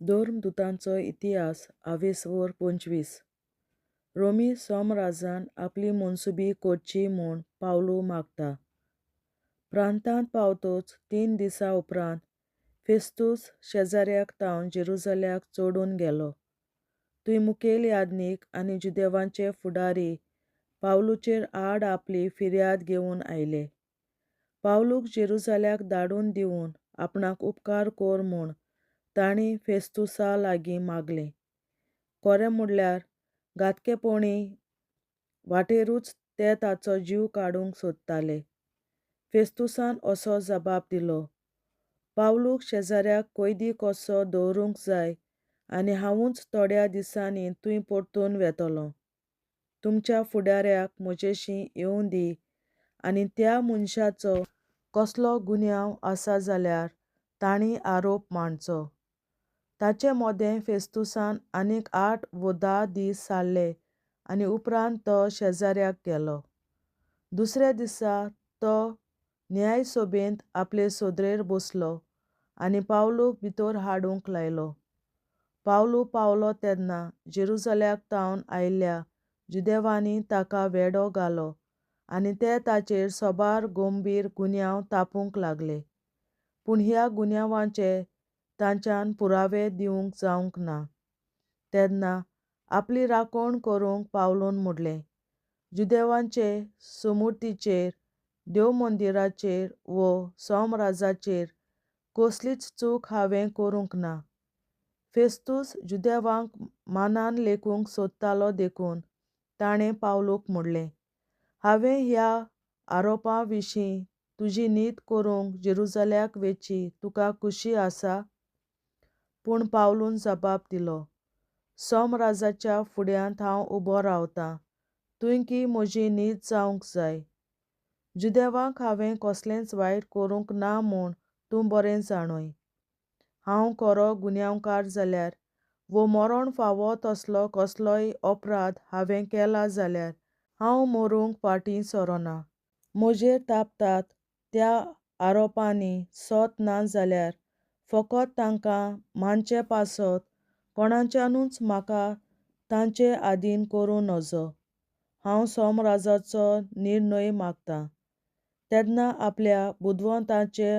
धर्मदूतांचो इतिहास 25 रोमी सोमराजान आपली मनसुबी करची म्हूण पावलू मागता. प्रांतांत पावतच 3 दिसां उपरांत फेस्तूस शेजाऱ्याक तावन जेरुसल्याक चडून गेलो. थंय मुखेल याजनीक आनी जुदेवांचे फुडारी पावलूचेर आड आपली फिर्याद घेवन आयले. पावलूक जेरुसल्याक धाडून दिवन आपणाक उपकार कर म्हूण तांणी फेस्तुसा लागीं मागलें. खरें म्हणल्यार घातकेपणी वाटेरूच ते ताचो जीव काडूंक सोदताले. फेस्तुसान असो जबाब दिलो: पावलूक शेजाऱ्याक कैदी कसो दवरूंक जाय आनी हांवूच थोड्या दिसांनी थंय परतून वेतलों. तुमच्या फुडाऱ्याक म्हजेशी येवं दी आनी त्या मनशाचो कसलो गुन्यांव आसा जाल्यार तांणी आरोप मांडचो. ताचे मोदें फेस्तुसान आनीक 8 वा 10 दीस सांडले आनी उपरांत तो शेजाऱ्याक गेलो. दुसऱ्या दिसा तो न्यायसोबेंत आपले सोदरेर बसलो आनी पावलूक भितर हाडूंक लायलो. पावलू पावलो तेन्ना जेरुसल्याक तावन आयिल्ल्या जुदेवांनी ताका वेढो घालो आनी ते ताचेर सोबार गंभीर गुन्यांव थापूंक लागले. पूण ह्या गुन्यांवांचे तांच्यान पुरावे दिवंक जावंक ना. तेन्ना आपली राखण करूंक पावलून म्हणलें: जुदेवांचे सुमतीचेर, देव मंदिराचेर वा सोमराजाचेर कसलीच चूक हांवें करूंक ना. फेस्तूस जुदेवांक मानान लेखूंक सोदतालो देखून ताणें पावलूक म्हणलें: हांवें ह्या आरोपां विशीं तुजी न्हीद करूंक जेरुसल्याक वेची तुका खुशी आसा? पूण पावलून जबाब दिलो: सोमराजाच्या फुड्यांत हांव उबो रावतां, थंय की म्हजी न्हीद जावंक जाय. जुदेवांक हांवें कसलेंच वायट करूंक ना म्हूण तूं बरें जाणय. हांव खरो गुन्यांवकार जाल्यार वा मरण फावो तसलो कसलोय अपराध हांवें केला जाल्यार हांव मरूंक फाटीं सरोना. म्हजेर थापतात त्या आरोपांनी सोत ना जाल्यार फकत तांकां मानचें पासत कोणाच्यानूच म्हाका तांचे आधीन करूं नजो. हांव सोमराजाचो निर्णय मागतां. तेन्ना आपल्या बुदवंताचे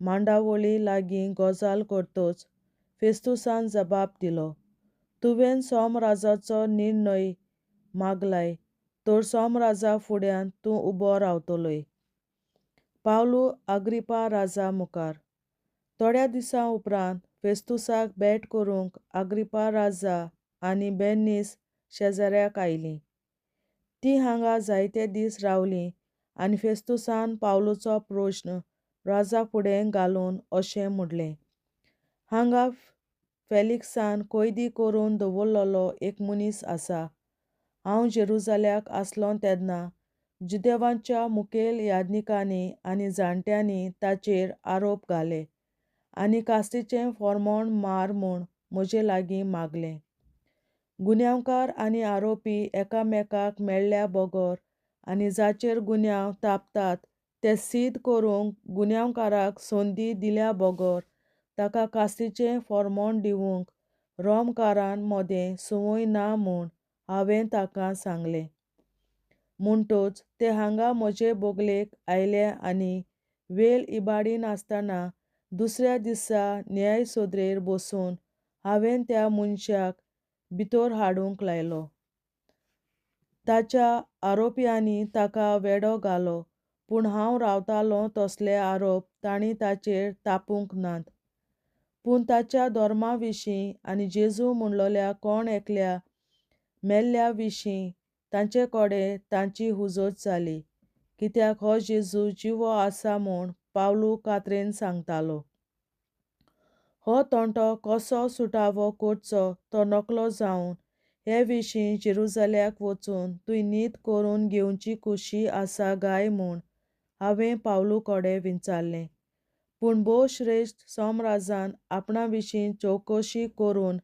मांडावळी लागीं गजाल करतच फेस्तुसान जबाब दिलो: तुवें सोमराजाचो निर्णय मागलाय तर सोमराजा फुड्यांत तूं उबो रावतलोय. पावलू अग्रिप्पा राजा मुखार. थोड्या दिसां उपरांत फेस्तुसाक भेट करूंक अग्रिप्पा राजा आनी बेर्नीस शेजाऱ्याक आयलीं. तीं हांगा जायते दीस रावलीं आनी फेस्तुसान पावलूचो प्रस्न राजा फुडें घालून अशें म्हणलें: हांगा फेलिक्सान कैदी करून दवरलोलो एक मनीस आसा. हांव जेरुसल्याक आसलों तेन्ना जुदेवांच्या मुखेल याजनीकांनी आनी जाणट्यांनी ताचेर आरोप घाले आनी कास्तीचें फर्मोण मार म्हूण म्हजे लागीं मागलें. गुन्यांवकार आनी आरोपी एकामेकाक मेळ्ळ्या बगर आनी जाचेर गुन्यांव थापतात तें सिद्ध करूंक गुन्यांवकाराक संदी दिल्या बगर ताका कास्तीचें फर्मोण दिवंक रोमकारां मोदें संवय ना म्हूण हांवें ताका सांगलें. म्हणटच ते हांगा म्हजे बगलेक आयले आनी वेळ इबाडिनासतना दुसऱ्या दिसा न्यायसोदरेर बसून हांवें त्या मनशाक भितर हाडूंक लायलो. ताच्या आरोप्यांनी ताका वेढो घालो पूण हांव रावतालों तसले आरोप तांणी ताचेर थापूंक नात. पूण ताच्या धर्मा विशीं आनी जेजू म्हणलोल्या कोण एकल्या मेल्ल्या विशीं तांचे कडेन तांची हुजत जाली, कित्याक हो जेजू जिवो आसा म्हूण पावलू कात्रेन सांगतालो. हो तोंटो कसो सुटावो करचो तो नकलो जावन हे विशीं जेरुसल्याक वचून थंय न्हीद करून घेवची खुशी आसा काय म्हूण हांवें पावलू कडेन विचारलें. पूण भोव श्रेश्ठ सोमराजान आपणा विशीं चवकशी करून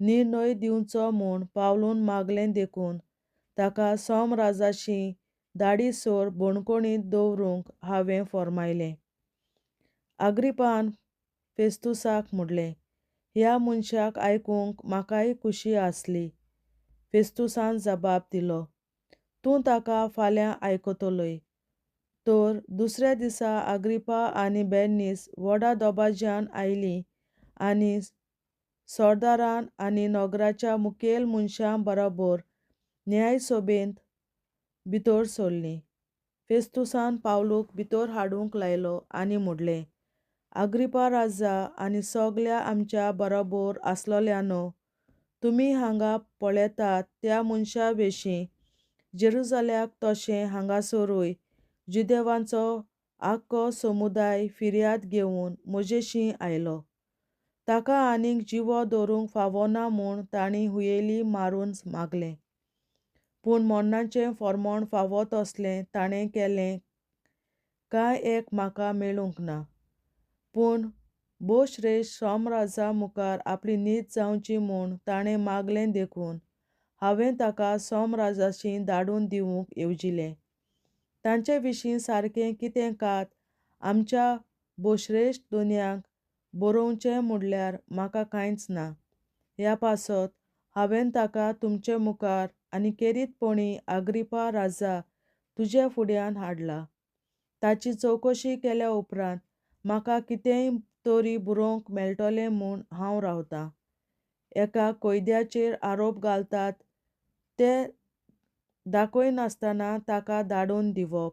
निर्णय दिवचो म्हूण पावलून मागलें देखून ताका सोमराजाशी धाडिसर बंदखणींत दवरूंक हांवें फर्मायलें. अग्रिप्पान फेस्तुसाक म्हणलें: ह्या मनशाक आयकूंक म्हाकाय खुशी आसली. फेस्तुसान जबाब दिलो, तूं ताका फाल्यां आयकतलोय. तर दुसऱ्या दिसा अग्रिप्पा आनी बेर्नीस व्हडा दबाज्यान आयलीं आनी सरदारान आनी नगराच्या मुखेल मनशां बरोबर न्यायसभेंत भितर सरलीं. फेस्तुसान पावलूक भितर हाडूंक लायलो आनी म्हणलें, अग्रिप्पा राजा आनी सगल्या आमच्या बरोबर आसलोल्यानो, तुमी हांगा पळयतात त्या मनशा विशीं जेरुसल्याक तशें हांगासरूय जुदेवांचो आख्खो समुदाय फिर्याद घेवन म्हजेशीं आयलो. ताका आनीक जिवो दवरूंक फावो ना म्हूण ताणीं हुयेली मारून मागलें. पूण मरणाचें फर्मोण फावो तसलें ताणें केलें कांय एक म्हाका मेळूंक ना. पूण भोवश्रेश्ठ सोमराजा मुखार आपली न्हीद जावची म्हूण ताणें मागलें देखून हांवें ताका सोमराजाशी धाडून दिवंक येवजिलें. तांचे विशीं सारकें कितें कात आमच्या भोवश्रेश्ठ दोनयांक बरोवचें म्हणल्यार म्हाका कांयच ना. ह्या पासत हांवें ताका तुमचे मुखार आनी खेरीतपणी अग्रिप्पा राजा तुजे फुड्यान हाडला. ताची चवकशी केल्या उपरांत म्हाका कितेंय तरी बरोवंक मेळटलें म्हूण हांव रावतां. एका कैद्याचेर आरोप घालतात तें दाखयनासतना ताका धाडून दिवप,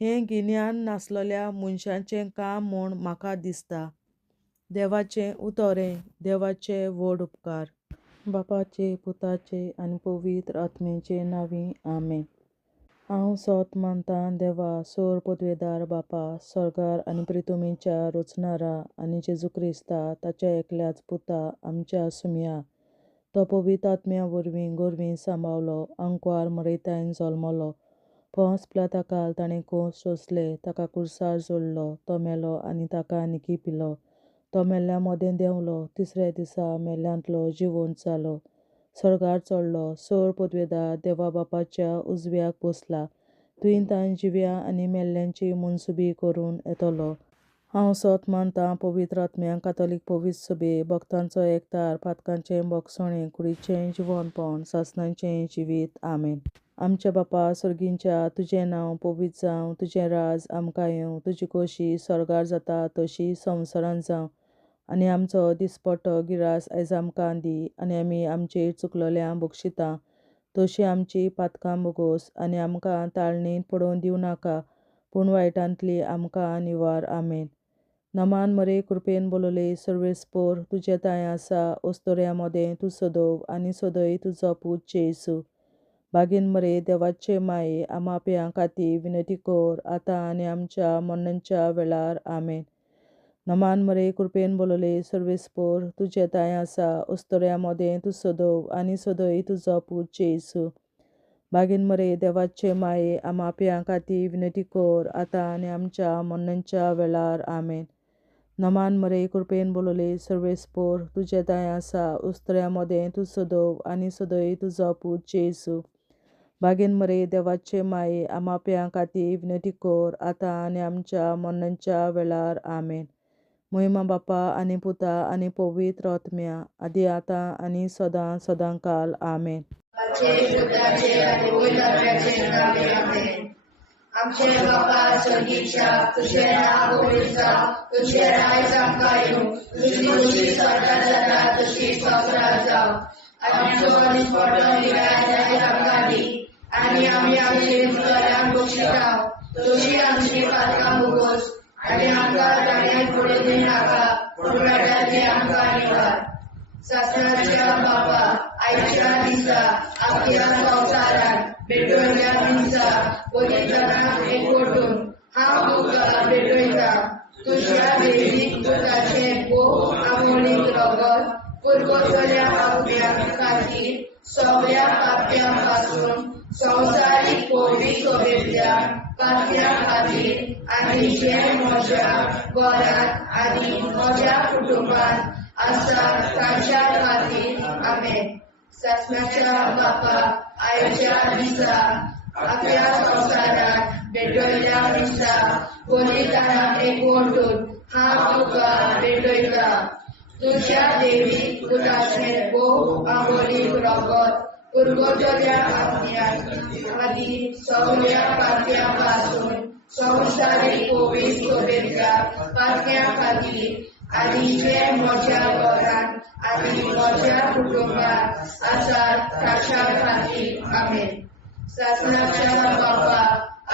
हें गिन्यान नासलेल्या मनशाचें काम म्हूण म्हाका दिसता. देवाचें उतोरें. देवाचे व्हड उपकार. बापाचे, पुताचे आनी पवित्र आत्म्याचे नांवीं आमेन. हांव सोत मानतां देवा, सोर पदवेदार बापा, सर्गार आनी पृथ्वीच्या रचणारा आनी जेजू क्रिस्ता ताच्या एकल्याच पुता आमच्या सुम्या. तो पवित्र आत्म्या वरवीं गोरवीं सांबाळलो, अंकवार मरयतायन जल्मलो. पोंस पिलाताकाल ताणें खूंस सोंसले, ताका क्रुसार जोडलो, तो मेलो आनी ताका निकी पिलो. तो मेल्ल्या मोदें देंवलो, तिसऱ्या दिसा मेल्ल्यांतलो जिवंत जालो, सर्गार चडलो, सोर पदवेदार देवा बापाच्या उजव्याक बसला, थंय ताण जिव्या आनी मेल्ल्यांची मनसुबी करून येतलो. हांव सोत मानतां पवित्र आत्म्यांक, कातोलीक पवित्र सभे, भक्तांचो एकठार, पातकांचें भोगसणें, कुडीचें जिवंतपण, सासणाचें जिवीत. आमेन. आमचे बापा सुर्गींच्या, तुजें नांव पवित्र जावं, तुजें राज आमकां येवं, तुजी खोशी स्वर्गार जाता तशी संवसारांत जावं. आनी आमचो दिसपट्टो गिरास आयज आमकां दी, आनी आमी आमचेर चुकलोल्यांक बक्षितां तशी आमची पातकां बोगोस, आनी आमकां ताळणेंत पडोवन दिवं नाका, पूण वायटांतली आमकां निवार. आमेन. नमान मरे कृपेन बोलले, सर्वेस्पोर तुजे ताय आसा, ओस्तोऱ्या मोदें तूं सदोव आनी सदय तुजो पूत जेसू. बागीन मरे देवाचे माये, आमा प्यां खातीर विनंती कर, आतां आनी आमच्या मरणाच्या वेळार. आमेन. नमान मरे कृपेन बोलले, सर्वेस्पोर तुजे ताय आसा, ओस्तोऱ्या मोदें तूं सदोव आनी सदय तुजो पूत जेसू. बागीन मरे देवाचे माये, आमा प्यां खातीर विनंती कर, आतां आनी आमच्या मरणाच्या वेळार. आमेन. नमान मरे कृपेन बोलले, सर्वेस्पोर तुजे ताय आसा, ओस्तोऱ्या मोदें तूं सदोव आनी सदय तुजो पूत जेसू. बागीन मरे देवाचे माये, आमा प्यां खातीर विनंती कर, आतां आनी आमच्या मरणाच्या वेळार. आमेन. महिमा बापा आनी पुता आनी पवित्र आत्म्या, आदी आतां आनी सदां सदांकाल. आमेन. आमचे बापा स्वर्गीच्या, तुझें नांव पवित्र जावं, तुझें राज आमकां येवं, तुजी खुशी स्वर्गार जाता तशी संवसारांत जावं. आनी आमचो दिसपट्टो गिरास आयज आमकां दी, आनी आमी आमचे चुकलोल्यांक बक्षितां तशी आमची पातकां बोगोस, आनी आमकां ताळ्यांत पडोवन दिवं नाका, पूण वायटांतली आमकां निवार. सासणाच्या बापा, आयच्या दिसा अख्ख्या संवसारांत भेटवयल्या दिसा पवित्रांक एकवटून हांव तुका भेटयता. तुज्या वेळीक पुताचें भोव आमोणीक रगत पुरगोसल्या आत्म्या खातीर सगळ्या पाप्यां पासून संवसारीक पवित्र सभेंतल्या पाप्यां खातीर आनी जे म्हज्या घरांत आनी म्हज्या कुटुंबांत आसा तांच्या खातीर. आमेन. सासणाच्या बापा, आयच्या दिसा अख्ख्या संवसारांत भेटवयल्या दिसा पवित्रांक एकवटून हांव तुका भेटयता. तुझ्या देवी पुत्राचे भोग आंबोली रगत पूर्वोत्तऱ्या आज्ञा आधी सगळ्या पात्यापासून संसारिक कोविड शोभेच्या पात्याखाली आणि जे म्हज्या घरान आणि म्हज्या कुटुंबात आसात ताच्या खातीर आमेन. शासनाच्या बाबा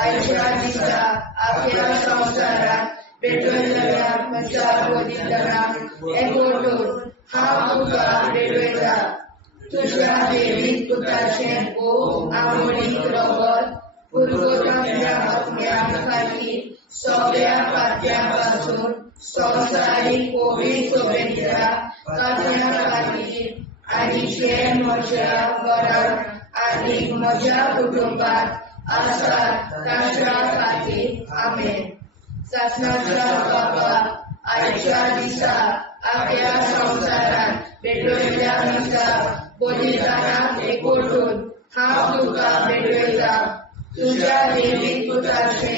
आयच्या दिसा आपल्या संवसारात भेटलेल्या म्हज्या बलिदानाक एकवटून हांव तुका भेटयता. तुझ्या देवी पुत्राचे भोग आंबोली रगत पूर्वोत्तऱ्या आज्ञा खातीर सगळ्या पात्यापासून संसारिक कोविड शोभेच्या पात्या खातीर आणि जे म्हज्या घरात आणि म्हज्या कुटुंबात आसात ताच्या खातीर आमेन. शासनाच्या बाबा आयच्या दिसा आपल्या संवसारात भेटलेल्या म्हज्या बलिदानाक एकवटून हांव तुका भेटयता. तुझ्या देवी पुत्राचे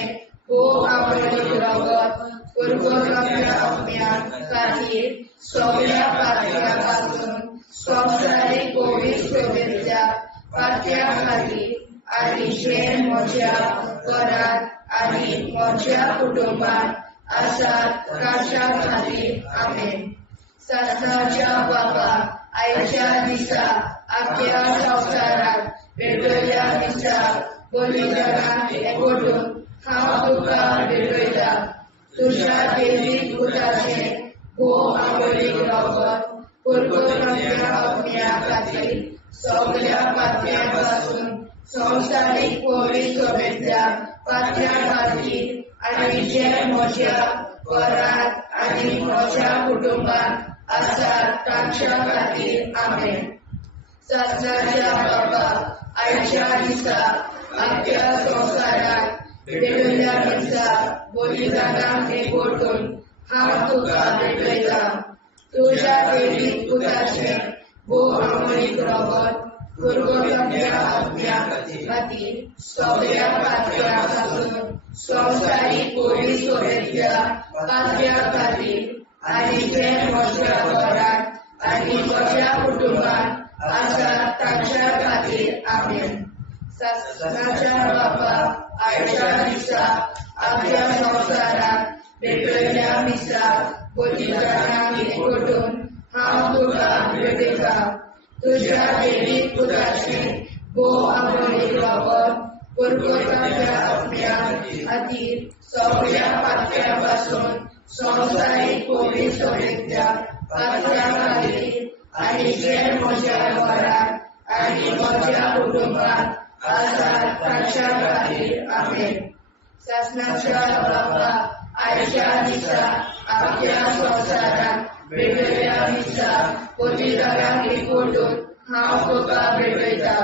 भोग आंबोली रगत पूर्वोत्तऱ्या आज्ञा खातीर सगळ्या पात्यापासून संसारिक कोविड शोभेच्या पात्या खातीर आणि जे म्हज्या घरात आणि म्हज्या कुटुंबात आसात ताच्या खातीर आमेन. शासनाच्या बाबा आयच्या दिसा आपल्या संवसारात भेटलेल्या म्हज्या बलिदानाक एकवटून हांव तुका भेटयता. तुझ्या देवी पुत्राचे भोग आंबोली रगत पूर्वोत्तऱ्या आज्ञा खातीर सगळ्या पात्यापासून संसारिक कोविड शोभेच्या पात्या खातीर आणि जे म्हज्या घरात आणि म्हज्या कुटुंबात आसात ताच्या खातीर आमेन. शासनाच्या बाबा आयच्या दिसा आपल्या संवसारात भेटलेल्या म्हज्या बलिदानाक एकवटून हांव तुका भेटयता. तुझ्या देवी पुत्राचे भोग आंबोली रगत पूर्वोत्तऱ्या आज्ञा खातीर सगळ्या पात्यापासून संसारिक कोविड शोभेच्या पात्या खातीर आणि जे म्हज्या घरात आणि म्हज्या कुटुंबात आसात ताच्या खातीर आमेन. शासनाच्या बाबा आयच्या दिसा आपल्या संवसारात भेटलेल्या म्हज्या बलिदानाक एकवटून हांव तुका भेटयता. तुझ्या देवी पुत्राचे भोग आंबोली रगत पूर्वोत्तऱ्या आज्ञा खातीर सगळ्या पात्यापासून संसारिक कोविड शोभेच्या पात्या खातीर आणि जे म्हज्या घरात आणि म्हज्या कुटुंबात आसात ताच्या खातीर आमेन. शासनाच्या बाबा आयच्या दिसा आपल्या संवसारात भेटलेल्या म्हज्या बलिदानाक एकवटून हांव तुका भेटयता.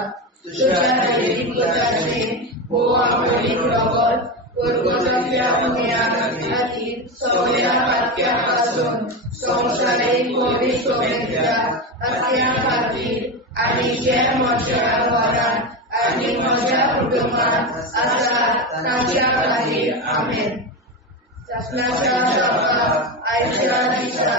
तुझ्या देवी पुत्राचे भोग आंबोली रगत पूर्वोत्तऱ्या आज्ञा खातीर सगळ्या पात्यापासून संसारिक कोविड शोभेच्या पात्या खातीर आणि जे म्हज्या घरात आणि म्हज्या कुटुंबात आसात ताच्या खातीर आमेन. शासनाच्या बाबा आयच्या दिसा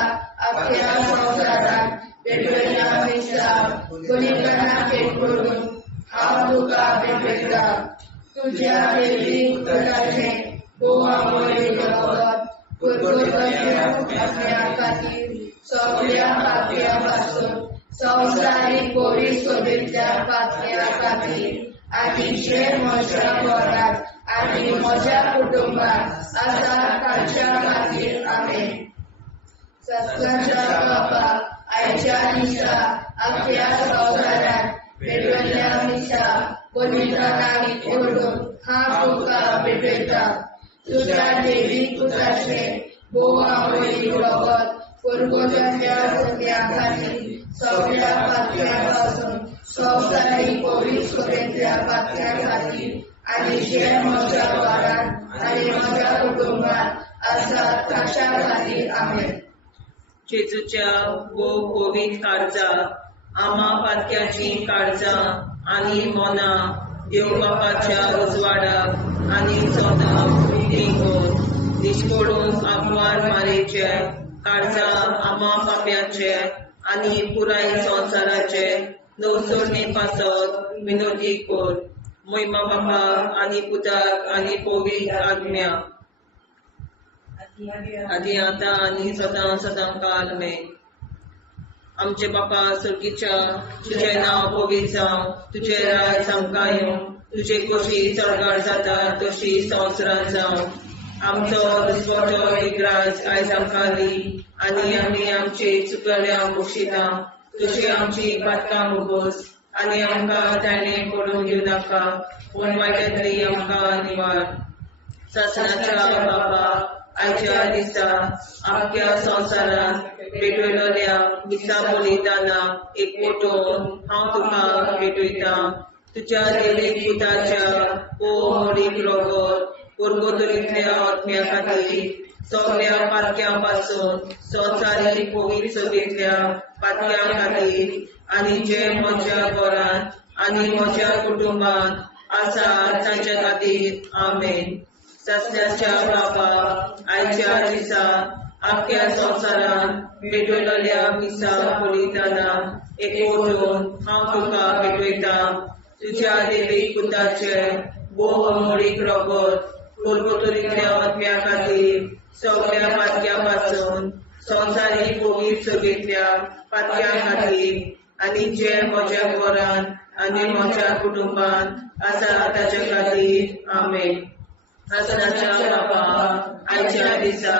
आपल्या संवसारात भेटलेल्या म्हज्या बलिदानाक एकवटून हांव तुका भेटयता. तुझ्या देवी पुत्राचे भोग आंबोली रगत पूर्वोत्तऱ्या आज्ञा खातीर सगळ्या पात्यापासून संसारिक कोविड शोभेच्या पात्या खातीर आणि जे म्हज्या घरात आणि म्हज्या कुटुंबात आसात ताच्या खातीर आमेन. शासनाच्या बाबा आयच्या दिसा आपल्या संवसारात भेटलेल्या म्हज्या बलिदानाक एकवटून हांव तुका भेटयता. तुझ्या देवी पुत्राचे भोग आंबोली रगत पूर्वोत्तऱ्या आज्ञा खातीर सगळ्या पात्यापासून संसारिक कोविड शोभेच्या पात्या खातीर आणि जे म्हज्या घरात आणि म्हज्या कुटुंबात आसात ताच्या खातीर आमेन. जेजूच्या भोग कोविड काळजा आम्हा पातक्याची काळजा आनी मोना देव बापाच्या उजवाडाक आनी चोदाक विधी कोर दिश्कोडून आगवार मारेचे काळजा आम्हा पाप्याचे आनी पुराय संवसाराचे नवसोडणे पासत विनोदी कोर महिमा बापा आनी पुताक आनी पवित्र आत्म्या आदी आता आनी सदां सदां काल मे आमचे बापा सर्गीच्या तुझे नाव पवित्र जावं तुझे राज आमकां येवं तुझे कशी चडगाड जाता तशी संवसारांत जावं आमचो दिसवटो विग्राज आयज आमकां दी आनी आमी आमचे चुकल्यांक बक्षिता तशी आमची पातकां मुगोस आनी आमकां ताणें पडून दिवं नाका पूण वायटांतली आमकां निवार सासणाच्या बापा आयच्या दिसा आमच्या संवसारांत भेटयलोल्या दिसा बलिदाना एकवटून हांव तुका भेटयता तुज्या देवीक पुताच्या मोडीक रोगोर पुर्गोतरींतल्या आत्म्या खातीर सगळ्या पातक्यां पासून संवसारीक पवित्र सभेंतल्या पातक्यां खातीर आनी जे म्हज्या घरांत आनी म्हज्या कुटुंबांत आसा तांच्या खातीर आमेन सासण्याच्या बापा आयच्या दिसा आख्या संवसारांत भेटयलोल्या दिसा बलिदाना एकवटून हांव तुका भेटयता तुज्या देवीक पुताचे मोडीक रोगोर पुर्गोतरींतल्या आत्म्या खातीर सगळ्या पातक्यां पासून संवसारीक पवित्र सभेंतल्या पातक्यां खातीर आनी जे म्हज्या घरांत आनी म्हज्या कुटुंबांत आसा ताच्या खातीर आमेन सासणाच्या बापा आयच्या दिसा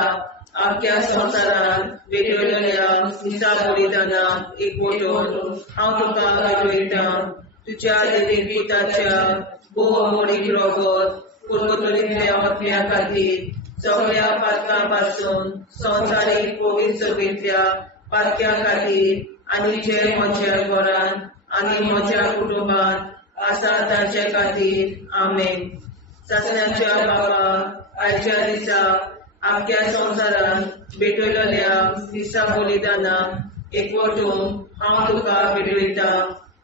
आख्या संवसारांत भेटयलोल्या दिसा बलिदाना एकवटून हांव तुका भेटयता तुज्या देवीक पुताच्या मोडीक रोगोर पुर्गोतरींतल्या आत्म्या खातीर सगळ्या पातकां पासून संवसारीक पवित्र सभेंतल्या पातक्यां खातीर आनी जे म्हज्या घरांत आनी म्हज्या कुटुंबांत आसा तांचे खातीर आमेन सासण्याच्या बापा आयच्या दिसा आख्या संवसारांत भेटयलोल्या दिसा बलिदाना एकवटून हांव तुका भेटयता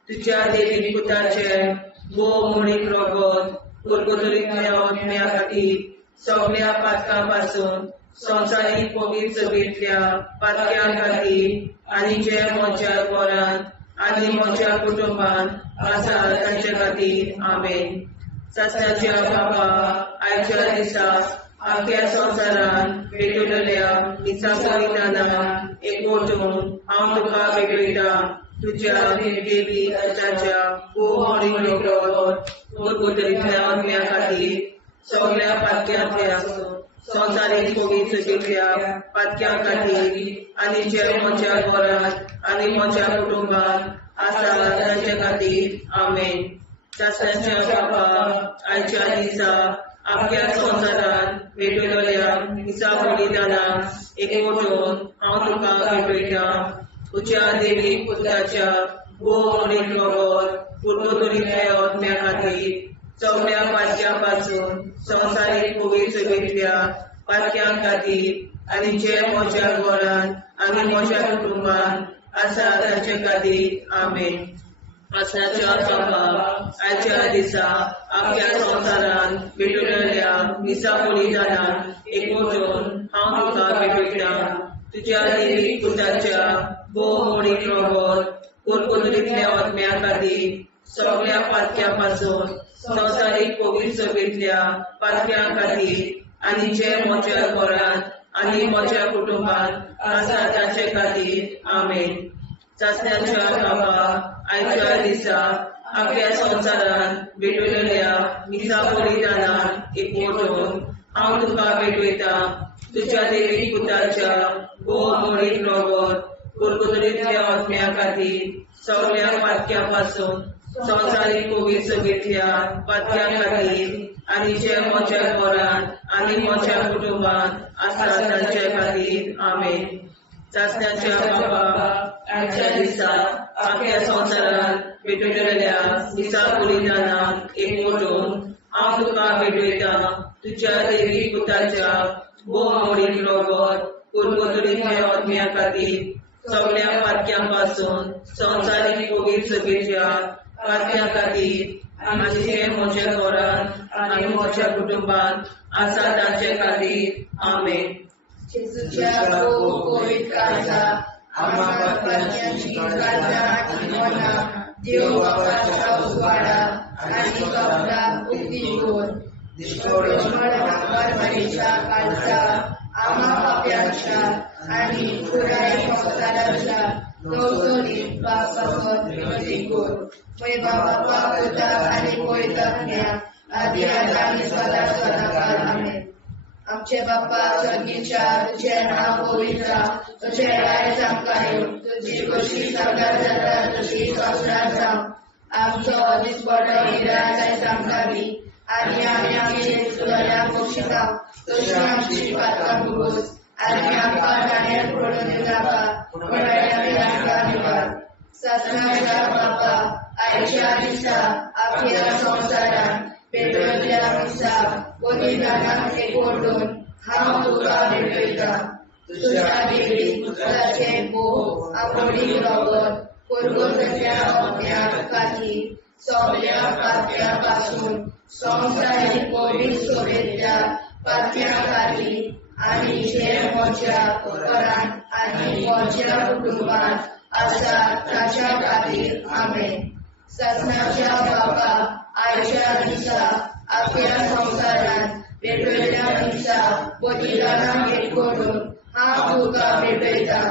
तुज्या देवीक पुताचे मोडीक रोगोर पुर्गोतरींतल्या आत्म्या खातीर सगळ्या पातकां पासून संवसारीक पवित्र सभेंतल्या पातक्यां खातीर आनी जे म्हज्या घरांत आनी म्हज्या कुटुंबांत आसा तांचे खातीर आमेन सासण्याच्या बापा आयच्या दिसा आख्या संवसारांत भेटयलोल्या दिसा बलिदाना एकवटून हांव तुका भेटयता तुज्या देवीक पुताच्या मोडीक रोगोर पुर्गोतरींतल्या आत्म्या खातीर सगळ्या पातक्यांतल्या संवसारीक पवित्र सभेंतल्या पातक्यां खातीर आनी जे म्हज्या घरांत आनी म्हज्या कुटुंबांत आसा तांचे खातीर आमेन सासण्याच्या बापा आयच्या दिसा आख्या संवसारांत भेटयलोल्या दिसा बलिदाना एकवटून हांव तुका भेटयता तुज्या देवीक पुताच्या मोडीक रोगोर पुर्गोतरींतल्या आत्म्या खातीर सगळ्या पातक्यां पासून संवसारीक पवित्र सभेंतल्या पातक्यां खातीर आनी जे म्हज्या घरांत आनी म्हज्या कुटुंबांत आसा तांचे खातीर आमेन सासण्याच्या बापा आयच्या दिसा आख्या संवसारांत भेटयलोल्या दिसा बलिदाना एकवटून हांव तुका भेटयता तुज्या देवीक पुताच्या मोडीक रोगोर पुर्गोतरींतल्या आत्म्या खातीर सगळ्या पातक्यां पासून संवसारीक पवित्र सभेंतल्या पातक्यां खातीर आनी जे म्हज्या घरांत आनी म्हज्या कुटुंबांत आसा तांचे खातीर आमेन सासण्याच्या बापा आयच्या दिसा आख्या संवसारांत भेटयलोल्या दिसा बलिदाना एकवटून हांव तुका भेटयता तुज्या देवीक पुताच्या मोडीक रोगोर पुर्गोतरींतल्या आत्म्या खातीर सगळ्या पातक्यां पासून संवसारीक पवित्र सभेंतल्या पातक्यां खातीर आनी जे म्हज्या घरांत आनी म्हज्या कुटुंबांत आसा तांचे खातीर आमेन सासण्याच्या बापा आयच्या दिसा आख्या संवसारांत भेटयलोल्या दिसा बलिदाना एकवटून हांव तुका भेटयता तुज्या देवीक पुताच्या मोडीक रोगोर पुर्गोतरींतल्या आत्म्या खातीर सगळ्या पातक्यां पासून संवसारीक पवित्र सभेंतल्या पातक्यां खातीर आनी जे म्हज्या घरांत आनी म्हज्या कुटुंबांत आसा तांचे खातीर आमेन जेजूच्या कोविड काळजा आम्हा पाप्यांची काळजा आणि मना देव बापाच्या उजवाडा आणि कपडा उगती दोन परमेच्या काळजा आम्हा पाप्यांच्या आणि खुराई संसाराच्या नवसोनीत पापावर विनंती कर मै बाबा पुत्र आणि पवित्रज्ञा आदी आणि सदा सदाकाळ आमेन. आमचे बाप्पा स्वर्गीच्या तुझे नाव पवित्र तुझे राय चांगला तुझी कशी सगळ्यात जाता तुझी संसार जाव आमचो दिसपड निराय सांगावी आणि आम्ही आमची तुझ्या पोषिता तुझी आमची पात्र बुगोज आणि आमका जाण्यात पडून दिलावा निवार ससनाच्या बाप्पा आईच्या दिसा आपल्या संसारात पेटवल्या दिसा बलिदानात एकवटून हांव तुका भेटयता तुझ्या देवी पुत्राचे भोव आवडी रगत पुरगोतल्या अज्ञात खातीर सगळ्या पात्यापासून संसारीक पवित्र सोबेच्या पात्या खातीर आणि जे म्हज्या घरांत आणि म्हज्या कुटुंबात आसा ताच्या खातीर आमेन. ससनाच्या बाबा आयच्या दिसा आपल्या संसारात पेटवल्या दिसा बलिदानाक एकवटून हांव तुका भेटयता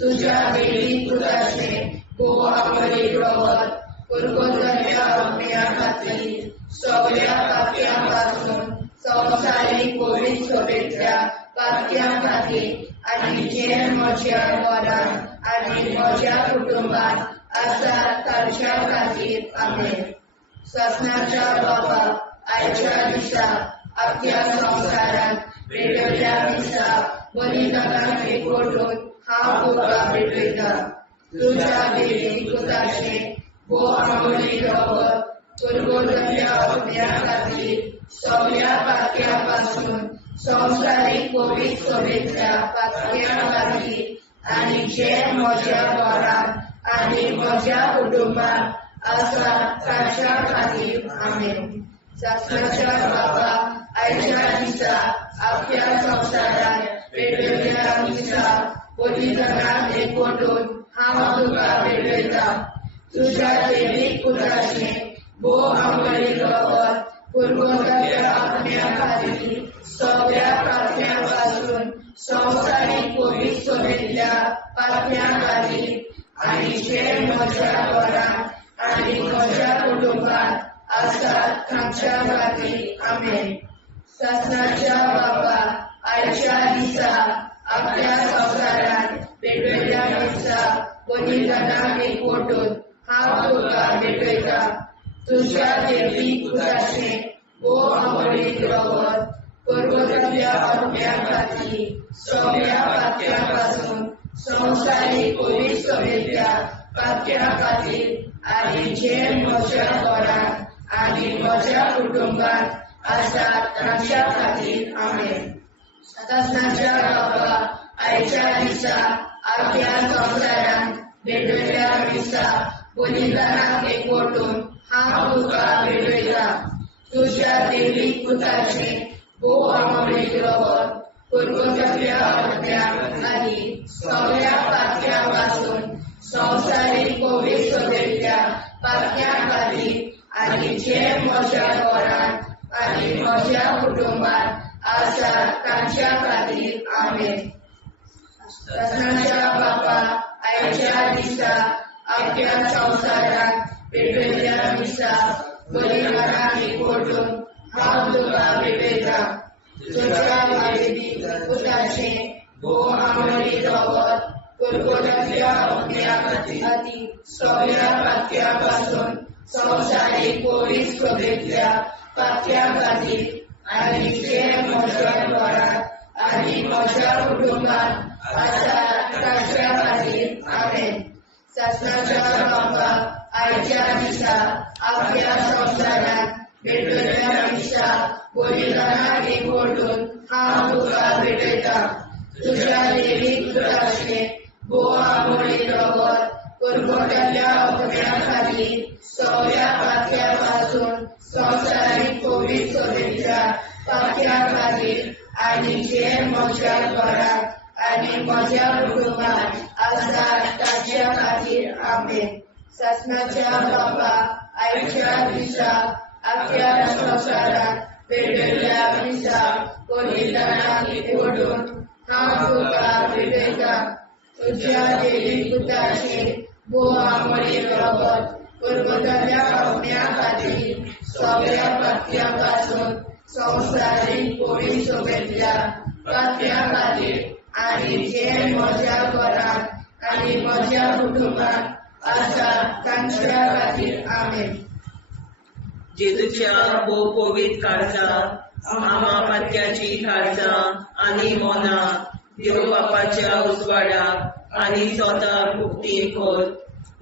तुझ्या देवी पुत्राचे भोव आवडी रगत पुरगोतल्या अज्ञा खातीर सगळ्या पात्यापासून संसारीक पवित्र सोबेच्या पात्या खातीर आणि जे म्हज्या घरांत आणि म्हज्या कुटुंबात आसा ताच्या खातीर आमेन. ससनाच्या बाबा आयच्या दिसा आपल्या संसारात पेटवल्या दिसा बलिदानाक एकवटून हांव तुका भेटयता तुझ्या देवी पुत्राचे भोव आवडी रगत पुरगोतल्या अज्ञा खातीर सगळ्या पात्यापासून संसारीक पवित्र सोबेच्या पात्या खातीर आणि जे म्हज्या घरांत आणि म्हज्या कुटुंबात आसा ताच्या खातीर आमेन. ससनाच्या बाबा आयच्या दिसा आपल्या संसारात पेटवल्या दिसा बलिदानाक एकवटून हांव तुका भेटयता तुझ्या देवी पुत्राचे भोव आवडी रगत पुरगोतल्या अज्ञा खातीर सगळ्या पात्यापासून संसारीक पवित्र सोबेच्या पात्या खातीर आणि जे म्हज्या घरांत आणि म्हज्या कुटुंबात आसा ताच्या खातीर आमेन. ससनाच्या बाबा आयच्या दिसा आपल्या संसारात पेटवल्या दिसा बलिदानाक एकवटून हांव तुका भेटयता तुझ्या देवी पुत्राचे भोव आवडी रगत पुरगोतल्या अज्ञा खातीर सगळ्या पात्यापासून संसारीक पवित्र सोबेच्या पात्या खातीर आणि जे म्हज्या घरांत आणि म्हज्या कुटुंबात आसा ताच्या खातीर आमेन. ससनाच्या बाबा आयच्या दिसा आपल्या संसारात पेटवल्या दिसा बलिदानाक एकवटून हांव तुका भेटयता तुझ्या देवी पुत्राचे भोव आवडी रगत पुरगोतल्या अज्ञा खातीर सगळ्या पात्यापासून संसारीक पवित्र सोबेच्या पात्या खातीर आणि जे म्हज्या घरांत आणि म्हज्या कुटुंबात आसा ताच्या खातीर आमेन. ससनाच्या बाबा आयच्या दिसा आपल्या संसारात पेटवल्या दिसा बलिदानाक एकवटून हांव तुका भेटयता तुझ्या देवी पुत्राचे भोव आवडी रगत पुरगोतल्या अज्ञा खातीर सगळ्या पात्यापासून संसारीक पवित्र सोबेच्या पात्या खातीर आणि जे म्हज्या घरांत आणि म्हज्या कुटुंबात आसा ताच्या खातीर आमेन. ससनाच्या बाबा आयच्या दिसा आपल्या संसारात पेटवल्या दिसा बलिदानाक एकवटून हांव तुका भेटयता तुझ्या देवी पुत्राचे भोव आवडी रगत पुरगोतल्या अज्ञा खातीर सगळ्या पात्यापासून संसारीक पवित्र सोबेच्या पात्या खातीर आनी जे म्हज्या घरात आनी म्हज्या कुटुंबात आसात तांच्या खातीर आमेन. ससनाच्या बाबा आयच्या दिसा आख्या संवसारात पेटयल्ल्या दिसा कोलिदानाक एकवटून हांव तुका भेटयता. तुज्या देवी पुताचे भोवामणी रगत परबताच्या पावण्या खातीर सगळ्या पात्या पासून संवसारीक कोळी सगळ्या पात्या खातीर आनी जे म्हज्या घरात आनी म्हज्या कुटुंबात आसा तांच्या खातीर आमेन. जेजूच्या भोव पवित्र काळजां आमा पात्याची काळजां आनी मोना देव बापाच्या उजवाडाक आनी स्वता मुक्ती खोल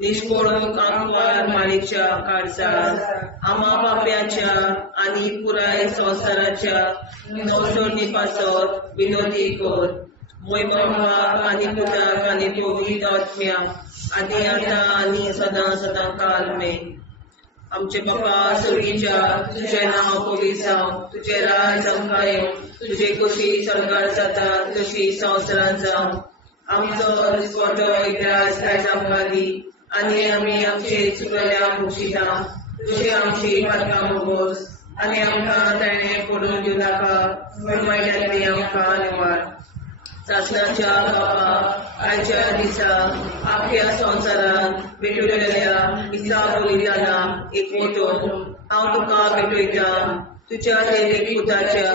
निष्पळून आंकवार माळेच्या काळजात आमा बाप्याच्या आनी पुराय संवसाराच्या नवसोडणी पासत विनोदी कोर मोयबापाक आनी पुताक आनी पवित्र आत्म्याक आनी आतां आनी सदां सदां काल मेन. आमचे बापा सुर्गीच्या तुझे नाव पवित्र जावं, तुझे राज आमकां येवं, तुझे कशी सरकार जाता तशी संवसारांत जावं. आमचो दिसवटो एकदांच आयज आमकां दी आनी आमी आमचे चुकल्यांक बक्षिता. तुझे आमची पातकां भोगोस आनी आमकां ताणें पडून दिवं नाका, वायट्यांतली आमकां निवाड. सासणाच्या बापा आयच्या दिसा आख्या संवसारांत भेटयलेल्या दिसा बलिदानाक एकवटून हांव तुका भेटयता. तुज्या देवीक पुताच्या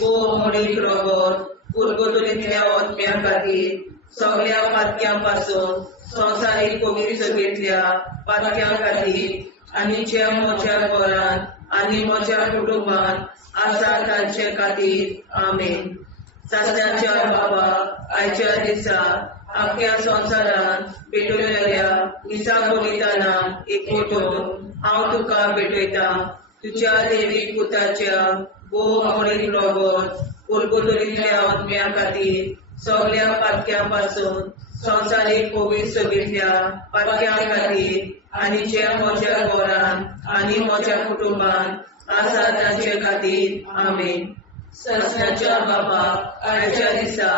भोव मोडीक रगत पुरगतुरींतल्या आत्म्या खातीर सगळ्या पातक्यां पासून संवसारीक पवित्र सभेंतल्या पातक्यां खातीर आनी जे म्हज्या घरांत आनी म्हज्या कुटुंबात आसा तांचे खातीर आमेन. सासण्याच्या बाबा आयच्या दिसा आख्या संवसारांत भेटयलेल्या दिसा बलिदानाक एकवटून हांव तुका भेटयता. तुज्या देवीक पुताच्या भोव मोडीक रगत पुरगतुरींतल्या आत्म्या खातीर सगळ्या पातक्यां पासून संवसारीक पवित्र सभेंतल्या पातक्यां खातीर आनी जे म्हज्या घरांत आनी म्हज्या कुटुंबात आसा तांचे खातीर आमेन. ससण्याच्या बाबा आयच्या दिसा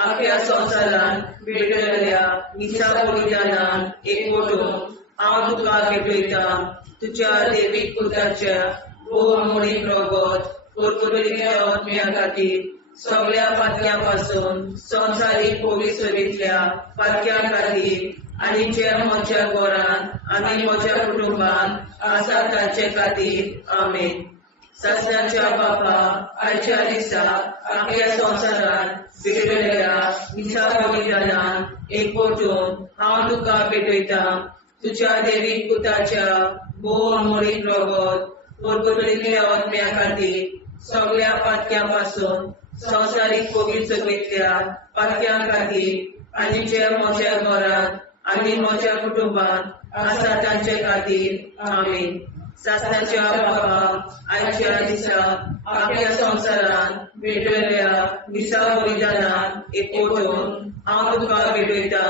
आख्या संवसारांत भेटयलेल्या दिसा बलिदानाक एकवटून हांव तुका भेटयता. तुज्या देवीक पुताच्या भोव मोडीक रगत पुरगतुरींतल्या आत्म्या खातीर सगळ्या पातक्यां पासून संवसारीक पवित्र सभेंतल्या पातक्यां खातीर आनी जे म्हज्या घरांत आनी म्हज्या कुटुंबात आसा तांचे खातीर आमेन. ससण्याच्या बापा आयच्या दिसा आख्या संवसारांत भेटयलेल्या दिसा बलिदानाक एकवटून हांव तुका भेटयता. तुज्या देवीक पुताच्या भोव मोडीक रगत पुरगतुरींतल्या आत्म्या खातीर सगळ्या पातक्यां पासून संवसारीक पवित्र सभेंतल्या पातक्यां खातीर आनी जे म्हज्या घरांत आनी म्हज्या कुटुंबात आसा तांचे खातीर आमेन. सासण्याच्या बाबा आयच्या दिसा आख्या संवसारांत भेटयलेल्या दिसा बलिदानाक एकवटून हांव तुका भेटयता.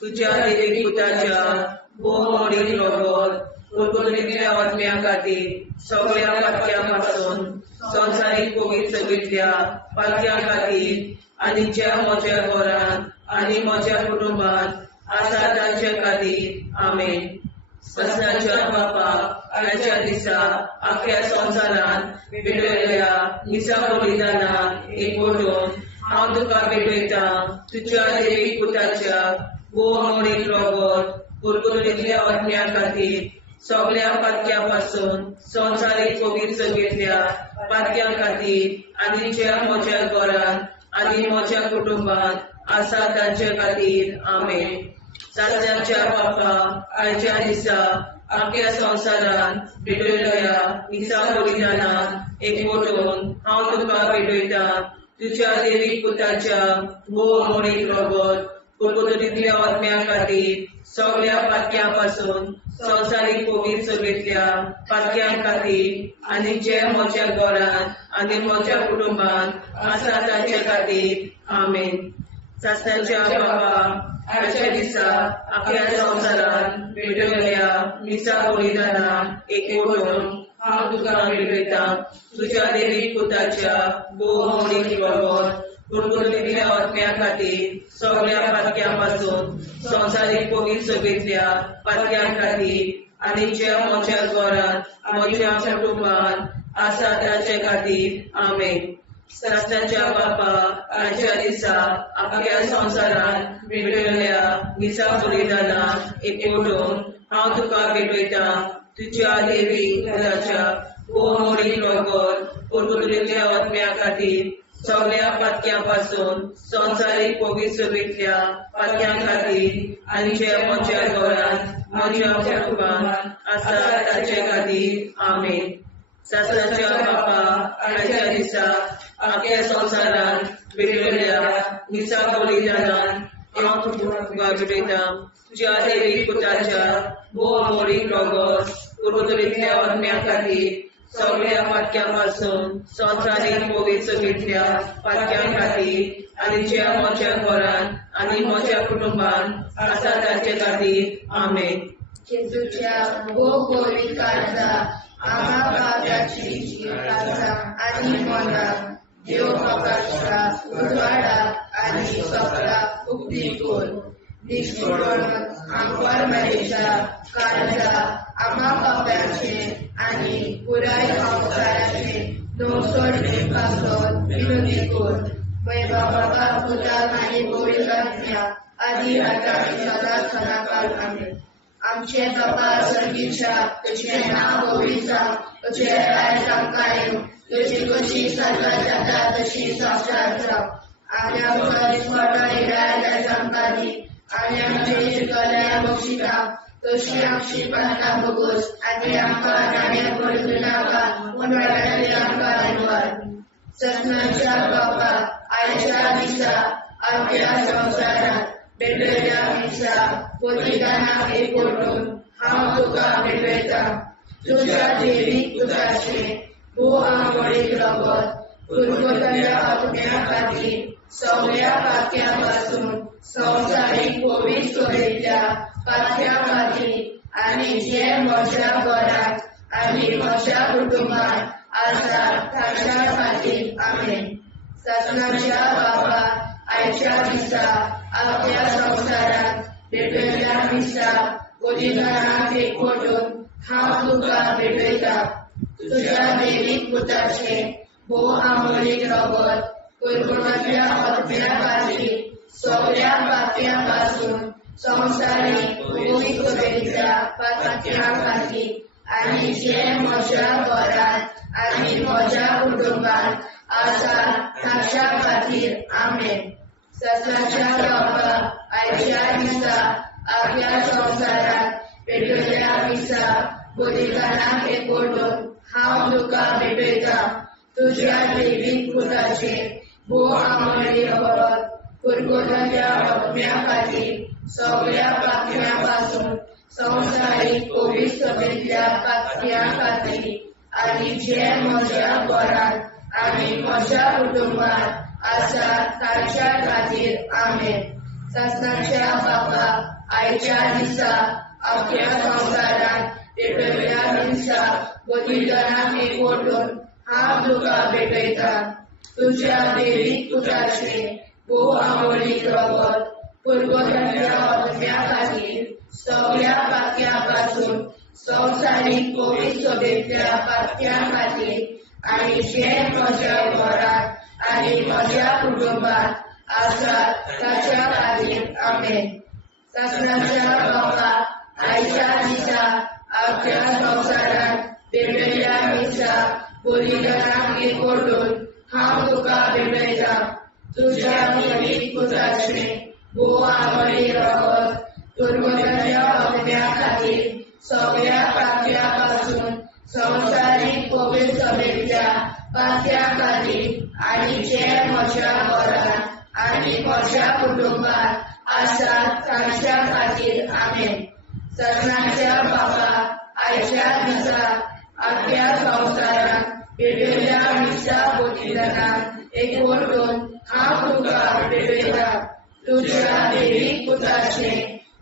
तुज्या देवीक पुताच्या भोव मोडीक रगत पुरगतुरींतल्या आत्म्या खातीर सगळ्या पातक्यां पासून संवसारीक पवित्र सभेंतल्या पातक्यां खातीर आनी जे म्हज्या घरांत आनी म्हज्या कुटुंबात आसा तांचे खातीर आमेन. ससण्याच्या बापा आयच्या दिसा आख्या संवसारांत भेटयलेल्या दिसा बलिदानाक एकवटून हांव तुका भेटयता. तुज्या देवीक पुताच्या भोव मोडीक रगत पुरगतुरींतल्या आत्म्या खातीर सगळ्या पातक्यां पासून संवसारीक पवित्र सभेंतल्या पातक्यां खातीर आनी जे म्हज्या घरांत आनी म्हज्या कुटुंबात आसा तांचे खातीर आमेन. सासण्याच्या बापा आयच्या दिसा आख्या संवसारांत भेटयलेल्या दिसा बलिदानाक एकवटून हांव तुका भेटयता. तुज्या देवीक पुताच्या भोव मोडीक रगत पुरगतुरींतल्या आत्म्या खातीर सगळ्या पातक्यां पासून संवसारीक पवित्र सभेंतल्या पातक्यां खातीर आनी जे म्हज्या घरांत आनी म्हज्या कुटुंबात आसा तांचे खातीर आमेन. सासण्याच्या बाबा आयच्या दिसा आख्या संवसारांत भेटयलेल्या दिसा बलिदानाक एकवटून हांव तुका भेटयता तुज्या देवीक पुताच्या बोमोडीक रगत कुरकुरीतल्या आत्म्या खातीर सगळ्या पातक्यां पासून संवसारीक पवित्र सभेंतल्या पातक्यां खातीर आनी ज्या म्हज्या घरांत म्हज्या कुटुंबांत आसा ताचे खातीर आमेन. सासणाच्या बापा आयच्या दिसा आपल्या संवसारांत भेटयल्ल्या दिसा बलिदानाक एकवटून हांव तुका भेटयता तुज्या देवीक पुताच्या बोमोडीक रगत कुरकुरीतल्या आत्म्या खातीर सगळ्या पातक्यां पासून संवसारीक पवित्र सभेंतल्या पातक्यां खातीर आनी जे म्हज्या घरांत म्हज्या कुटुंबांत आसा ताचे खातीर आमेन. सासणाच्या बापा आयच्या दिसा आपल्या संवसारांत भेटयल्ल्या दिसा बलिदानान हांव तुका भेटयता तुज्या देवीक पुताच्या बोमोडीक रगत कुरकुरीतल्या आत्म्या खातीर सगळ्या पातक्यां पासून संवसारीक पवित्र सभेंतल्या पातक्यां खातीर आनी ज्या म्हज्या घरांत आनी म्हज्या कुटुंबांत आसा ताचे खातीर आमेन. जेजूच्या पवित्र काळजा आम्हा पाप्याची काळजा आनी मना देव बापाच्या उजवाडा आनी सगळा उक्ती कोर निष्ठुरण आंकवार मेरेच्या काळजा आम्हा पाप्याचे आनी पुराय संस्काराचे नवसोडणे पासत विनोदी कोर वैभव बाबा पुताक आनी पवित्र आत्म्या आदी आता आनी सदांच सदांकाळ आमेन. आमचे बाबा सर्गीच्या तुझे नाव पवित्र तुझे राज आमकां येवं तुजी कशी स्वर्गांत जाता तशी संवसारांत जावं. आमच्या दिसपट्टो इराय आमकां दी आनी आमचे शिकल्या बक्षिता तशी आमची प्रार्थना भोगोस आनी आमकां नाण्या पडूं नाका पूण वाटायली आमकां निवार. ससनाच्या बापा आयच्या दिसा आपल्या संवसारांत भेटयल्ल्या दिसा बलिदानाक एकवटून हांव तुका भेटयता तुज्या देवीक पुताचे बोमोडीक रगत कुरकुरीतल्या आत्म्या खातीर सगळ्या पातक्यां पासून संवसारीक पवित्र सभेंतल्या पातक्यां खातीर आनी जे म्हज्या घरांत आनी म्हज्या कुटुंबांत आसा ताच्या खातीर आमेन. ससनाच्या बापा आयच्या दिसा आपल्या संवसारांत भेटयल्ल्या दिसा बलिदानाक एकवटून हांव तुका भेटयता तुज्या देवीक पुताचे बोमोडीक रगत कुरकुरीतल्या आत्म्या खातीर सगळ्या पातक्यां पासून संवसारीक पवित्र सभेंतल्या पातक्यां खातीर आनी जे म्हज्या घरांत आनी म्हज्या कुटुंबांत आसा ताच्या खातीर आमेन. ससनाच्या बापा आयच्या दिसा आपल्या संवसारांत भेटयल्ल्या दिसा बलिदानाक एकवटून हांव तुका भेटयता तुज्या देवीक पुताचे बोमोडीक रगत कुरकुरीतल्या आत्म्या खातीर सगळ्या पातक्यां पासून संवसारीक पवित्र सभेंतल्या पातक्यां खातीर आनी जे म्हज्या घरांत आनी म्हज्या कुटुंबांत आसा ताच्या खातीर आमेन. ससनाच्या बापा आयच्या दिसा आपल्या संवसारांत भेटयल्ल्या दिसा बलिदानाक एकवटून हांव तुका भेटयता तुज्या देवीक पुताचे बोमोडीक रगत कुरकुरीतल्या आत्म्या खातीर सगळ्या पातक्यां पासून संवसारीक पवित्र सभेंतल्या पातक्यां खातीर आनी जे म्हज्या घरांत आनी म्हज्या कुटुंबांत आसा ताच्या खातीर आमेन. ससनाच्या बापा आयच्या दिसा आपल्या संवसारांत भेटयल्ल्या दिसा बलिदानाक एकवटून हांव तुका भेटयता तुज्या देवीक पुताचे बोमोडीक रगत कुरकुरीतल्या आत्म्या खातीर सगळ्या पातक्यां पासून संवसारीक पवित्र सभेंतल्या पातक्यां खातीर आनी जे म्हज्या घरांत आनी म्हज्या कुटुंबांत आसा ताच्या खातीर आमेन. ससनाच्या बापा आयच्या दिसा आपल्या संवसारांत भेटयल्ल्या दिसा बलिदानाक एकवटून हांव तुका भेटयता तुज्या देवीक पुताचे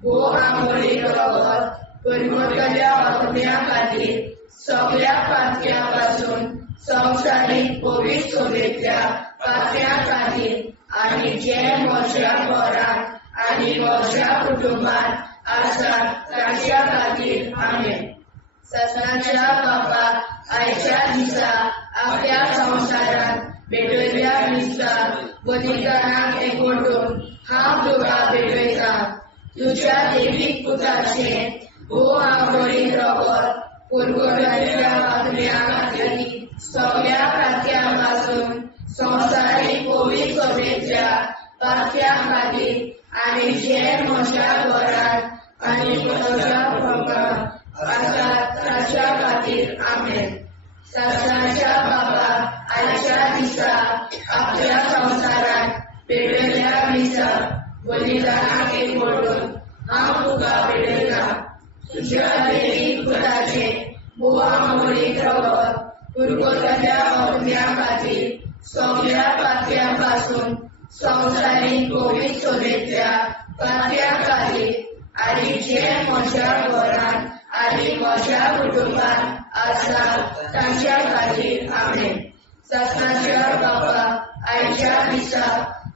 बोमोडीक रगत परमतल्या आत्म्या खातीर सगळ्या पातक्यापासून संवसारीक पवित्र सभेच्या पातक्या खातीर आनी जे म्हज्या घरांत आनी म्हज्या कुटुंबात आसात तांच्या खातीर आमेन. ससनाच्या बापाक आयच्या दिसा आपल्या संवसारांत भेटयल्या दिसा बलिदानाक एकवटून हांव तुका भेटयता. तुज्या देवीक पुताचें भोव आवडीन रगत पुरगणाच्या आत्म्या खातीर सगळ्या पातक्यां संवसारीक पवित्र सभेच्या पातक्या खातीर आनी जे म्हज्या घरांत आनी म्हज्या कुटुंबात आसात तांच्या खातीर आमेन. ससनाच्या बापाक आयच्या दिसा आपल्या संवसारांत भेटयल्या दिसा बलिदानाक एकवटून हांव तुका भेटयता. तुज्या देवीक पुताचें भोव आवडीन रगत पुरगणाच्या आत्म्या खातीर सगळ्या पातक्यां संवसारीक पवित्र सभेच्या पातक्या खातीर आनी जे म्हज्या घरांत आनी म्हज्या कुटुंबात आसात तांच्या खातीर आमेन. ससनाच्या बापाक आयच्या दिसा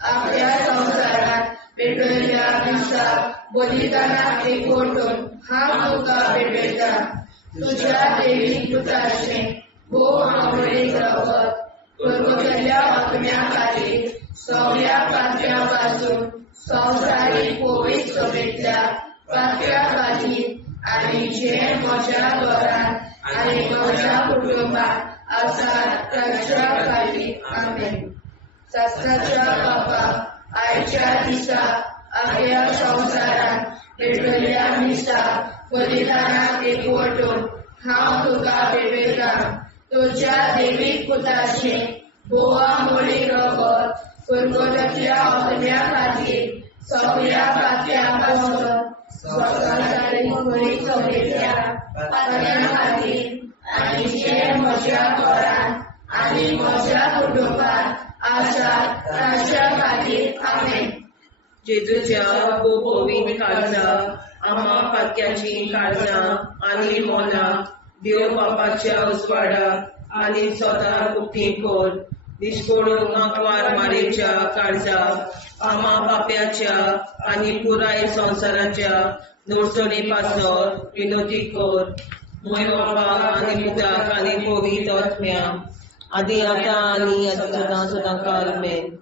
आपल्या संवसारांत भेटयल्या दिसा बलिदानाक एकवटून हांव तुका भेटयता. तुज्या देवीक पुताचें भोव आवडीन रगत पुरगणाच्या आत्म्या खातीर सगळ्या पातक्यां संवसारीक पवित्र सभेच्या पातक्या खातीर आनी जे म्हज्या घरांत आनी म्हज्या कुटुंबात आसात तांच्या खातीर आमेन. ससनाच्या बापाक आयच्या दिसा आपल्या संवसारांत भेटयल्या दिसा बलिदानाक एकवटून हांव तुका भेटयता. तुज्या देवीक पुताचें भोव आवडीन रगत पुरगणाच्या आत्म्या खातीर सगळ्या पातक्यां संवसारीक पवित्र सभेच्या पातक्या खातीर आनी जे म्हज्या घरांत आनी म्हज्या कुटुंबात आसात तांच्या खातीर आमेन. जेजूच्या पवित्र काळजा आम्हा पातक्याची काळजा आनी मोना देव बापाच्या उजवाडाक आनी सदां उक्ती कर. दिसपडून आंकवार मारेच्या काळजा आम्हा पाप्याच्या आनी पुराय संवसाराच्या नोडसणी पासत विनोदी कर. मोय बापाक आनी पुताक आनी पवित्र आत्म्या आदी आतां आनी सदां सदां काल आमेन.